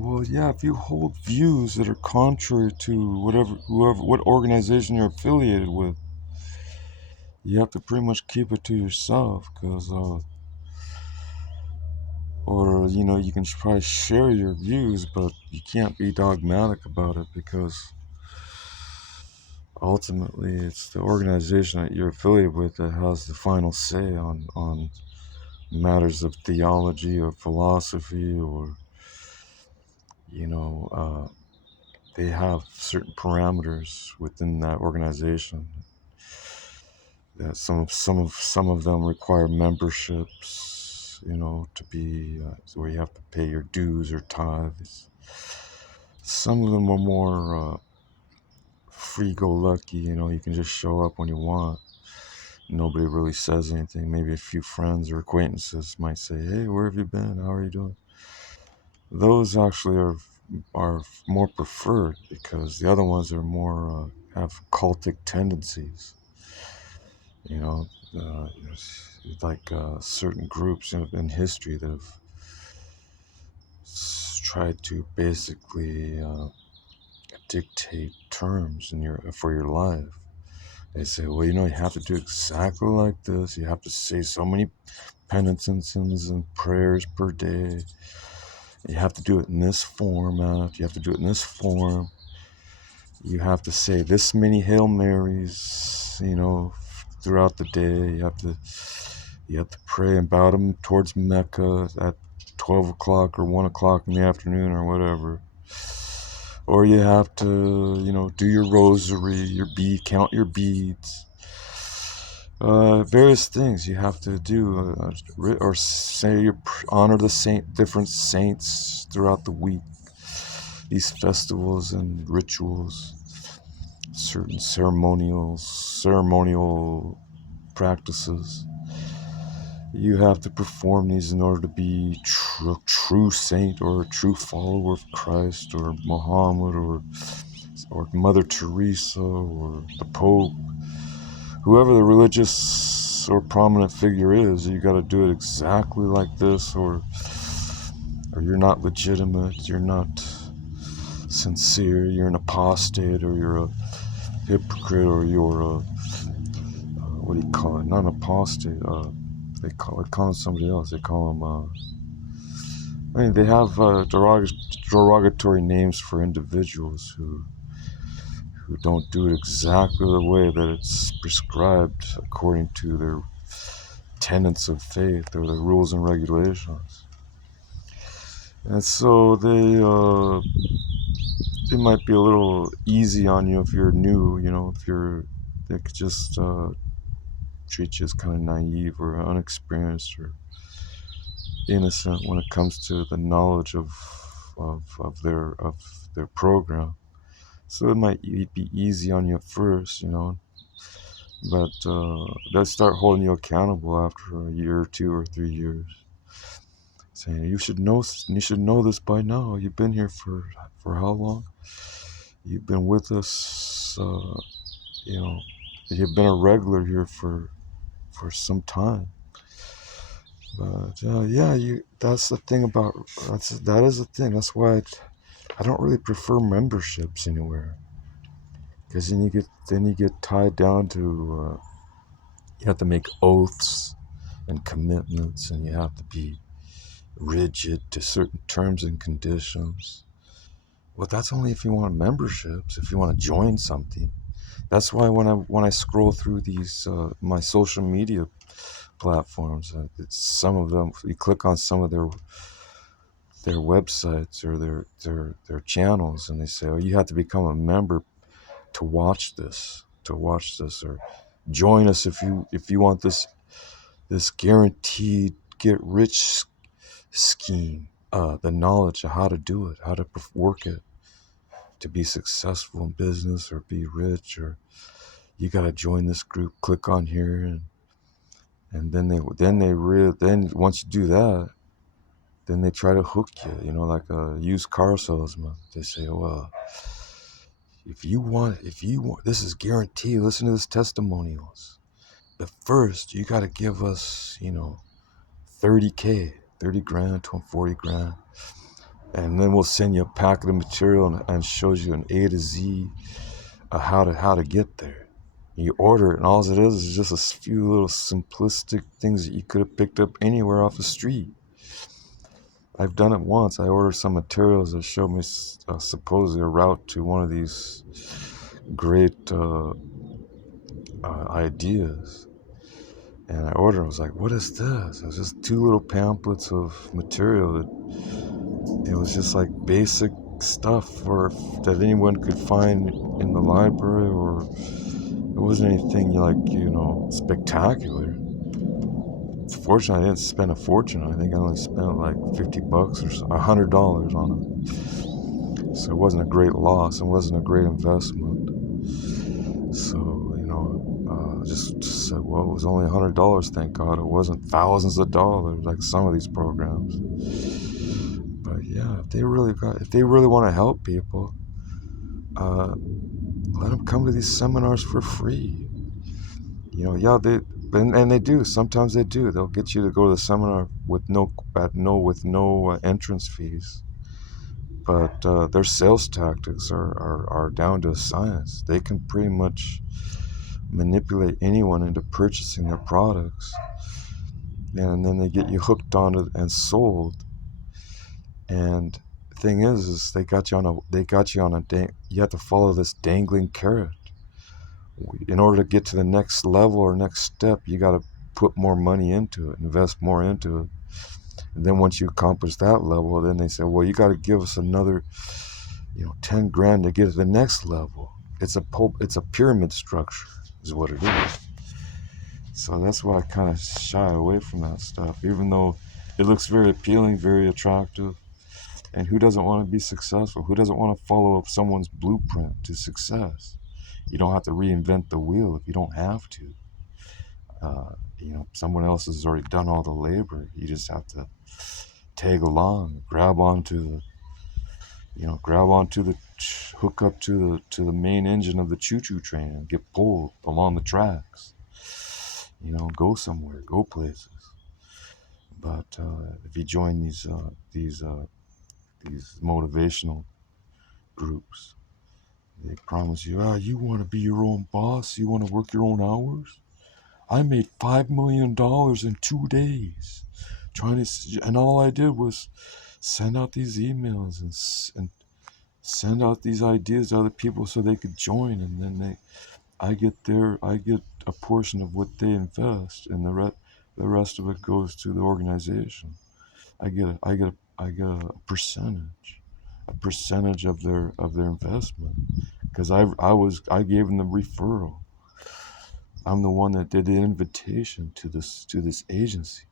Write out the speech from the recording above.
Well, yeah, if you hold views that are contrary to what organization you're affiliated with, you have to pretty much keep it to yourself, or you can probably share your views, but you can't be dogmatic about it because ultimately it's the organization that you're affiliated with that has the final say on matters of theology or philosophy, or you know. They have certain parameters within that organization that some of them require memberships, to be where you have to pay your dues or tithes. Some of them are more free-go-lucky. You can just show up when you want. Nobody really says anything. Maybe a few friends or acquaintances might say, "Hey, where have you been? How are you doing?" Those actually are more preferred because the other ones are more have cultic tendencies. You know, there's like certain groups in history that have tried to basically dictate terms for your life. They say, well, you have to do exactly like this. You have to say so many penances and prayers per day. You have to do it in this format. You have to do it in this form. You have to say this many Hail Marys, throughout the day. You have to pray and bow them towards Mecca at 12 o'clock or 1 o'clock in the afternoon or whatever. Or you have to, do your rosary, count your beads. Various things you have to do, or say you honor different saints throughout the week. These festivals and rituals, certain ceremonial practices. You have to perform these in order to be true saint or a true follower of Christ or Muhammad or Mother Teresa or the Pope. Whoever the religious or prominent figure is, you got to do it exactly like this, or you're not legitimate, you're not sincere, you're an apostate, or you're a hypocrite, or you're a what do you call it? Not an apostate. They call it somebody else. They call them. They have derogatory names for individuals who don't do it exactly the way that it's prescribed according to their tenets of faith or the rules and regulations. And so they might be a little easy on you if you're new, they could just treat you as kind of naive or unexperienced or innocent when it comes to the knowledge of their program. So it might be easy on you at first, but they'll start holding you accountable after a year or 2 or 3 years, saying you should know this by now. You've been here for how long? You've been with us. You know, you've been a regular here for some time. But yeah, that's the thing about that is the thing. That's why I don't really prefer memberships anywhere, because then you get tied down to you have to make oaths and commitments, and you have to be rigid to certain terms and conditions. Well, that's only if you want memberships. If you want to join something, that's why when I scroll through these my social media platforms, it's some of them. You click on some of their websites or their channels, and they say, "Oh, you have to become a member to watch this, or join us if you want this guaranteed get rich scheme, the knowledge of how to do it, how to work it, to be successful in business or be rich, or you got to join this group. Click on here, and then once you do that, then they try to hook you, like a used car salesman. They say, well, if you want, this is guaranteed. Listen to this testimonials. But first, you got to give us, 30K, 30 grand to 40 grand. and then we'll send you a packet of material and shows you an A to Z how to get there. You order it, and all it is just a few little simplistic things that you could have picked up anywhere off the street. I've done it once. I ordered some materials that showed me supposedly a route to one of these great ideas. And I ordered it. I was like, what is this? It was just two little pamphlets of material. It was just like basic stuff that anyone could find in the library, or it wasn't anything like, spectacular. Fortunately, I didn't spend a fortune. I think I only spent like $50 or so, $100 on it. So it wasn't a great loss. It wasn't a great investment. So, just said, well, it was only $100. Thank God it wasn't thousands of dollars like some of these programs. But yeah, if they really want to help people, let them come to these seminars for free. Yeah, and they do. Sometimes they do. They'll get you to go to the seminar with no entrance fees. But their sales tactics are down to a science. They can pretty much manipulate anyone into purchasing their products, and then they get you hooked on it and sold. And the thing is they got you on you have to follow this dangling carrot. In order to get to the next level or next step, you got to put more money into it, invest more into it. And then once you accomplish that level, then they say, well, you got to give us another, 10 grand to get to the next level. It's a pyramid structure is what it is. So that's why I kind of shy away from that stuff, even though it looks very appealing, very attractive. And who doesn't want to be successful? Who doesn't want to follow someone's blueprint to success? You don't have to reinvent the wheel if you don't have to. Someone else has already done all the labor. You just have to tag along, grab onto the, hook up to the main engine of the choo-choo train and get pulled along the tracks. Go somewhere, go places. But if you join these motivational groups, they promise you, you want to be your own boss, you want to work your own hours. I made $5 million in 2 days, and all I did was send out these emails and send out these ideas to other people so they could join, and then I get a portion of what they invest, and the rest of it goes to the organization. I get a percentage of their investment, because I gave them the referral. I'm the one that did the invitation to this agency.